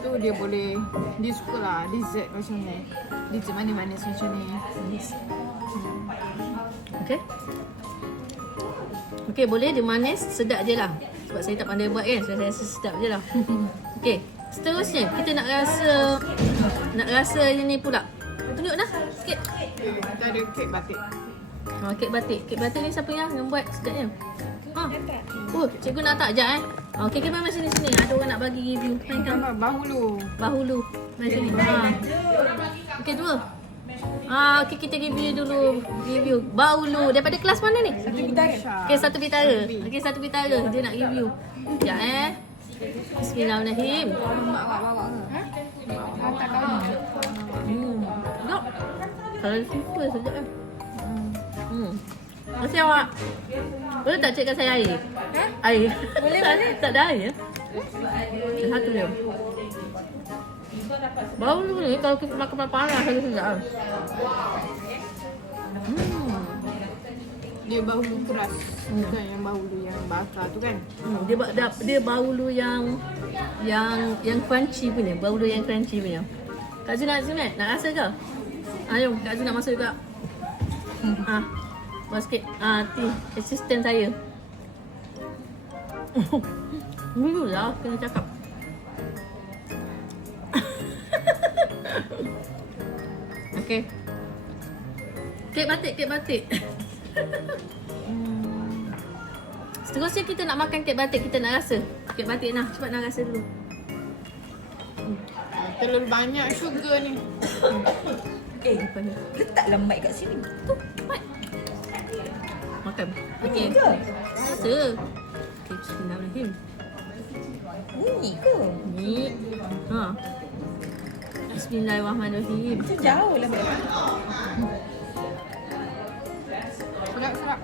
tu dia boleh, dia suka lah dessert macam ni. Dessert manis-manis macam ni. Okay. Okay, boleh dia manis, sedap je lah. Sebab saya tak pandai buat kan, saya rasa sedap je lah. Okay, seterusnya kita nak rasa yang ni pula. Tunjuk dah sikit. Okay, kita ada kek batik. Kek batik. Kek batik ni siapa yang buat sedapnya? Oh, cikgu nak tak sekejap Okay, kita main sini. Ada orang nak bagi review. Mainkan. Bahulu. Main sini. Okay, dua. Okay, kita review. Bahulu. Daripada kelas mana ni? Satu Bitara. Okay, Satu Bitara. Dia nak review. Sekejap Bismillahirrahmanirrahim. Sedap. Kalau simple sedap kan? Masih awak. Boleh tak cik kat saya air? Air. Boleh. Tak ada air ya? Satu dia. Bau ni kalau kita makan panas lagi sedap. Dia bahulu keras. Bukan yang bahulu yang bakar tu kan? Dia bahulu yang crunchy punya. Bahulu yang crunchy punya. Kak Zul nak rasa ke? Ayo, Kak Zul nak masuk juga. Basket. Assistant saya. Dulu lah kena cakap. Okay. Kek batik. Seterusnya kita nak makan kek batik. Kita nak rasa kek batik nah. Cepat nak rasa dulu. Terlalu banyak sugar ni. Apa ni? Letaklah mic kat sini. Tu, mic. Makan. Okay. Rasa. Okay, bismillahirrahmanirrahim. Bunyi ke? Ni. Bismillahirrahmanirrahim. Macam jauh lah. Sedap.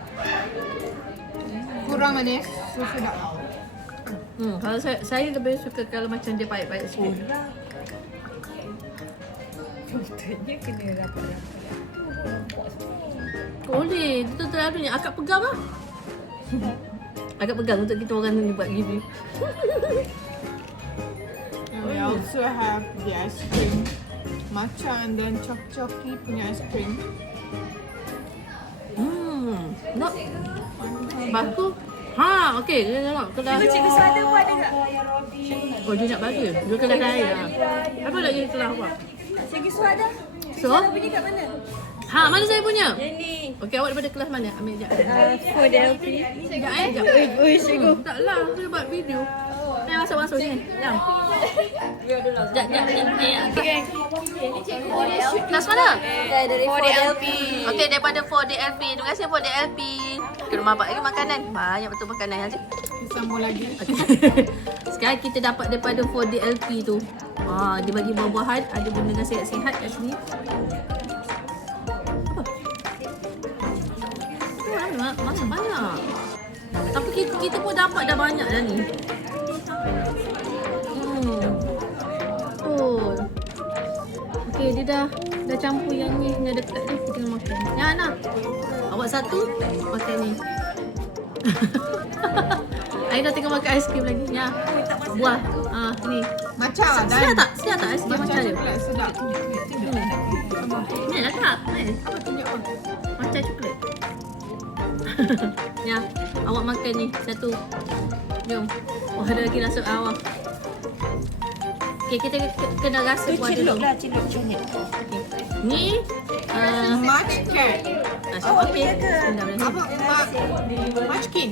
Kurang manis. Sedap. Kalau saya lebih suka kalau macam dia pahit-pahit sikit. Contohnya kena rapat-rapat. Boleh. Itu terlalunya. Akak pegang lah. Akak pegang untuk kita orang ni buat review. And we also have the ice cream. Matcha and then choki punya ice cream. Nak. Bagus. Okey. Dia tengok. Cikgu Suada pun ada tak? Oh, dia nak bagi. Dia kena saya. Apa lagi telah buat? Cikgu Suada? So? Bunyi kat mana? Mana saya punya? Yang ni. Okey, awak daripada kelas mana? Ambil sekejap. For the LP. Sekejap. Oi, cikgu. Taklah, saya buat video. Masuk sini. Jom. Sekejap. Kelas mana? Dari For the LP. Okey, daripada 4D LP. Terima kasih 4D LP. Ke rumah abang lagi makanan. Banyak betul makanan yang ada. Sambung lagi. Sekarang kita dapat daripada 4D LP tu. Dia bagi buah-buahan. Ada benda yang sihat-sihat kat sini. Apa? Banyak. Tapi kita pun dapat dah banyak dah ni. Okey, dia dah campur yang ni dengan dekat ni. Kita kena makan. Ya, Ana. Awak satu, makan ni. Saya dah tengah makan aiskrim lagi. Ya. Buah. Ni. Matcha Sedap tak? Sedap tak aiskrim matcha macam dia? coklat sedap. Ni lah tak? Apa tunjuk on? Matcha coklat. Ya. Awak makan ni. Satu. Jom. Ada lagi masuk awak. Okay, kita kena rasa buah dulu. Cilok macam Ni Munchkin. okey. Apa? Munchkin.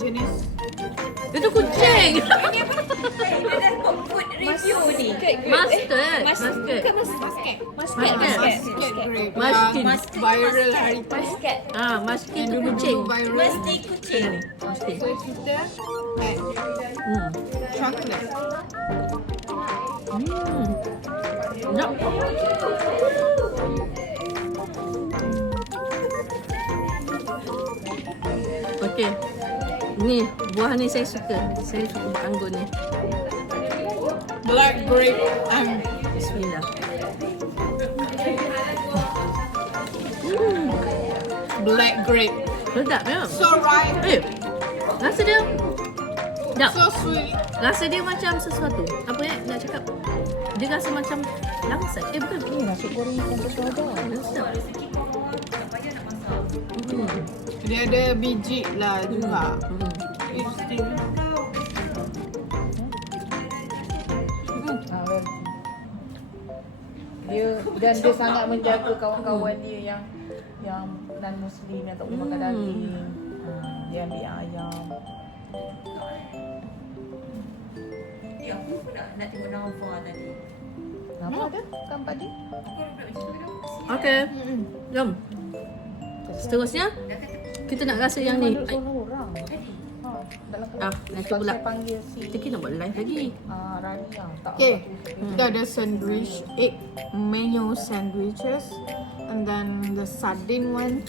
Jenis. Itu kucing. Ini apa? Dia dah food review ni. Mustard. Basket kan? Muscat. Grape. Muskin. Viral hari tu. Muscat. Muskin tu Yang kucing. dulu viral. Mesti kucing. Muskin. So kita add chocolate. Sedap. Okey. Ni buah ni saya suka. Saya suka buah anggur ni. Black grape and Bismillah. black grape. Sedap ya. So right. Rasa dia. Sedap. So sweet. Rasa dia macam sesuatu. Apa ya nak cakap? Dia rasa macam langsat. Bukan. Ni nasi goreng ikan bersuara. Sedap. Dia ada biji lah juga. Interesting. Dia sangat menjaga kawan-kawan dia yang non muslim yang tak boleh makan daging. Dia ambil ayam. Ya, aku pun nak tengok Nava tadi. Nama dia? Kampak dia? Okey. Jom. Seterusnya kita nak rasa yang ni. Orang. Dalam kelas. Nanti Sebab pula saya panggil si kita nak buat live lagi. Rania. Tak Okay, kita ada sandwich, egg mayo sandwiches, and then the sardine one,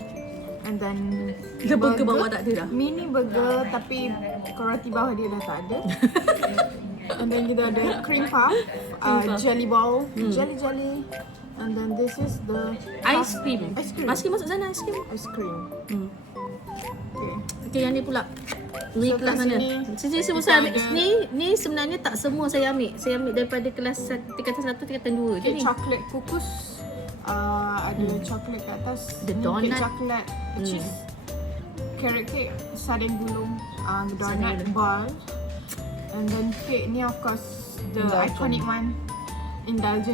and then The burger bawah tak ada dah. mini burger tapi roti bawah dia dah tak ada. And then kita ada cream puff, jelly ball, jelly, and then this is the Ice cream. Ice cream. Masuk sana ice cream. Ice cream. Okay. Okay, yang ni pula. Ni So, kelas kat mana? sini Sini semua kita saya ambil. ada- Ni sebenarnya tak semua saya ambil. Saya ambil daripada kelas tingkatan 1, tingkatan 2 je Okay, ni. chocolate kukus, ada chocolate kat atas. The Ni donut. cake chocolate, cheese, carrot cake, sardine gulung, donut gulung. ball, and then cake ni of course the Indulgent. iconic one,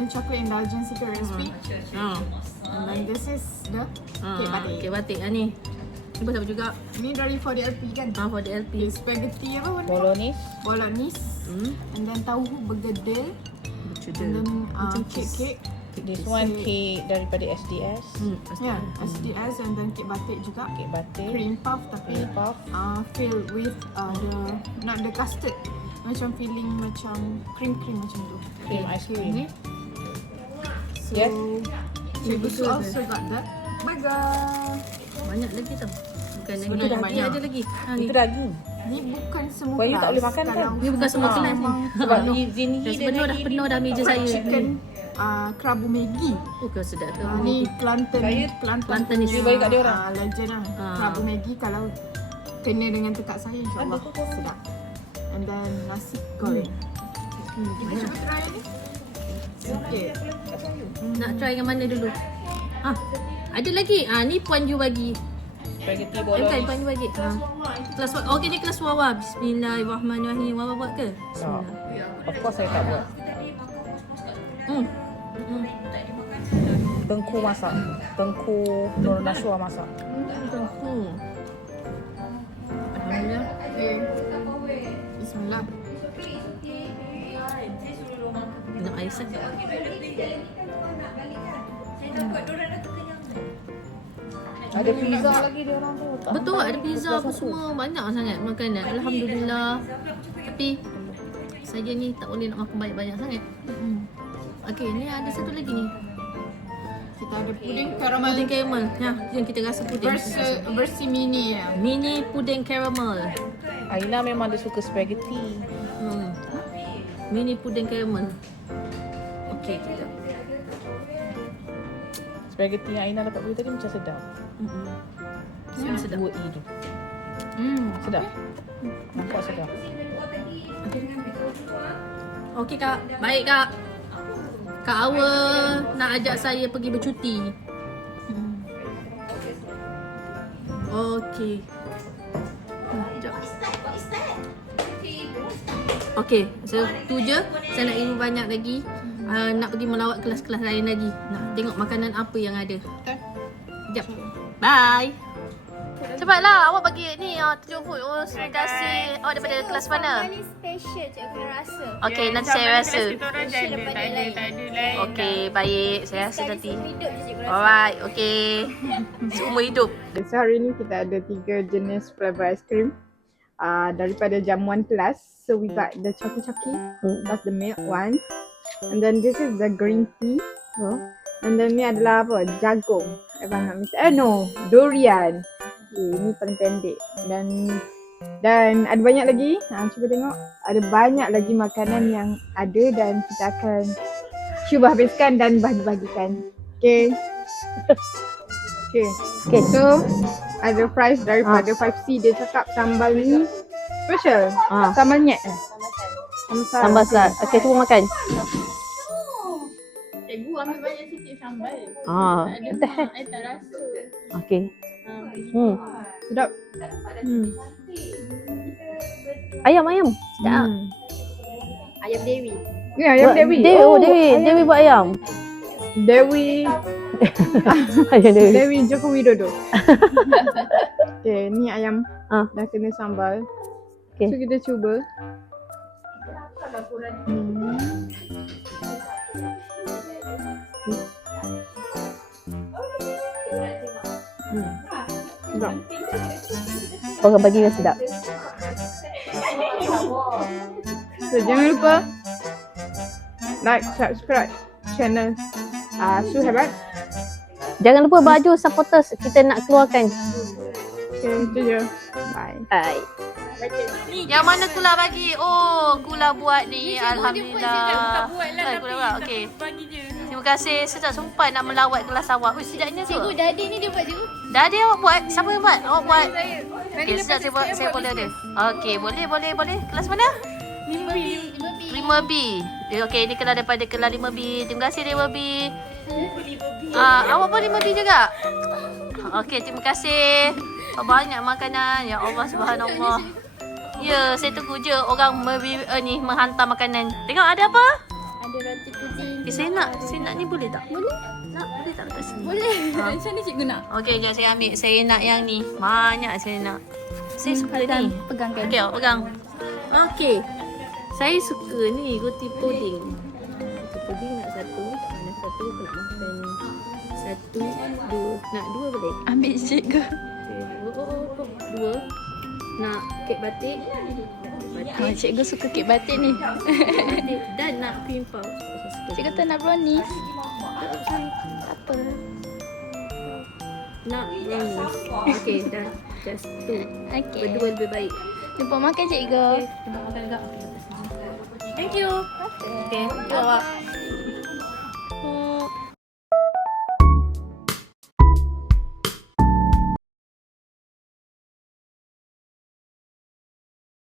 chocolate indulgent secret recipe. Ha. And then this is the cake batik. Kek batik lah ni. Ni pun sama juga. Ni dari 4DLP kan? For the LP. Spaghetti apa warna? Bolognese. Bolognese, and then tahu bergedil, and then cake. This one cake daripada SDS. Yeah, SDS, and then cake batik juga. Cake batik. Cream puff tapi Cream puff. filled with not the custard, macam filling macam cream macam tu. Cream ice cream. Ni. So, Yes. Cikgu Su also got that burger. Banyak lagi tau. Bukan lagi. Sebenarnya Ni banyak. ada lagi. Ha, ni. Itu daging. Ni bukan semua Wah, you tak boleh makan kan? Kalau Ni bukan semua kelas ni. Sebab Zinhi Dah penuh dah meja saya. chicken kerabu Maggi. Oh, kau sedap tu. Ni Kelantan Kelantan ni. Dia bagi kat dia orang. legend lah. Kerabu Maggi kalau kena dengan tekak saya insyaAllah sedap. And then nasi goreng. Kita cuba try ni. Sikit. Nak try yang mana dulu? Ada lagi. Ni Puan Yu bagi. Spaghetti Kan bolognese. Puan Yu bagi. Kelas okey ni kelas Wawa. Bismillahirrahmanirrahim. Wawa buat ke? Tak. Of course saya tak buat. Tengku masak. Tengku Nur Nashwa masak. Alhamdulillah. Okay. Bismillah. Nak air sah. Ada pizza lagi dia orang tu. Tak Betul, hantar ada lagi. pizza apa semua. Banyak sangat makanan. Alhamdulillah. Tapi saya ni tak boleh nak makan banyak-banyak sangat. Okey, ni ada satu lagi ni. Kita ada puding caramel Puding caramel. Ya, jom kita rasa puding. versi mini ya. Mini puding caramel. Aina memang dia suka spaghetti. Mini puding caramel. Okey, kita. Spaghetti yang Aina dapat beli tadi macam sedap. Semua sedap. Dua tu. Sedap. Nampak sedap. Okey Kak. Baik Kak. Kak Awa nak ajak saya pergi bercuti. Okey. Sekejap. Okey, so tu je. Saya nak ilmu banyak lagi. Nak pergi melawat kelas-kelas lain lagi. Nak tengok makanan apa yang ada. Sekejap. Bye. Cepatlah, awak bagi ni tunjuk food. Oh, terima kasih. Awak daripada kelas mana? Ini special cikgu rasa. Okey, nanti saya rasa. Special daripada lain. Okey, baik. Saya rasa nanti. Seumur hidup je cikgu rasa. Alright, okey. Seumur hidup. So hari ni kita ada 3 jenis flavor ice cream daripada jamuan kelas. So we got the choki, that's the milk one. And then this is the green tea. And then ni adalah apa? Jagung. If I'm not mistaken. No, durian. Ini paling pendek. Dan ada banyak lagi. Cuba tengok. Ada banyak lagi makanan yang ada dan kita akan cuba habiskan dan bagi-bagikan. Okay. Okay. So ada fries daripada 5C. Dia cakap sambal ni special. Sambal nyet. Sambal salad. Okey, cuba makan. Cikgu ambil banyak sikit sambal. Entah. I tak rasa. Okey. Sedap. Ayam. Sedap. Ayam Dewi. Ya, ayam Dewi. Dewi buat ayam. Dewi. Ayam Dewi. Dewi Joko Widodo. Okay, ni ayam. Ah. Dah kena sambal. Okay. So kita cuba. Sedap. Orang bagi yang sedap. So jangan lupa like, subscribe channel Su Hebat. Jangan lupa baju supporters kita nak keluarkan. Okay, itu je. Bye. Bye. Yang mana Kula bagi? Oh, Kula buat ni. Alhamdulillah. Kula buat. Okey. Terima kasih. Sedap sumpah nak melawat kelas awak. Ui, sedapnya tu. Cikgu Dadi ni dia buat cikgu. Dah ada awak buat? Siapa yang buat? Awak buat? Okey, sedap saya boleh ada. Okey, boleh. Kelas mana? 5B. Okey, ni kelas daripada kelas 5B. Terima kasih 5B. Awak pun 5B juga? Okey, terima kasih. Banyak makanan. Ya Allah, subhanallah. Ya, saya tunggu je orang menghantar makanan. Tengok ada apa? Ada roti puding. Saya nak ni boleh tak? Boleh tak letak sini? Boleh. Macam ni cikgu nak? Okey, jom saya ambil. Saya nak yang ni. Banyak saya nak. Saya suka ni. Pegangkan. Okey, awak pegang. Okey. Saya suka ni roti puding. Roti puding nak satu. Tak mana satu aku nak makan. Satu, dua. Nak dua boleh? Ambil cikgu. Dua. Nak kek batik. Cikgu suka kek batik ni. Batik. Dan nak cream puff. Cikgu tak nak brownies. Apa? Nak brownies. Okey, dah. Just two. Okey. Berdua lebih baik. Jumpa makan cikgu. Kita makan juga. Thank you. Okay. Awak.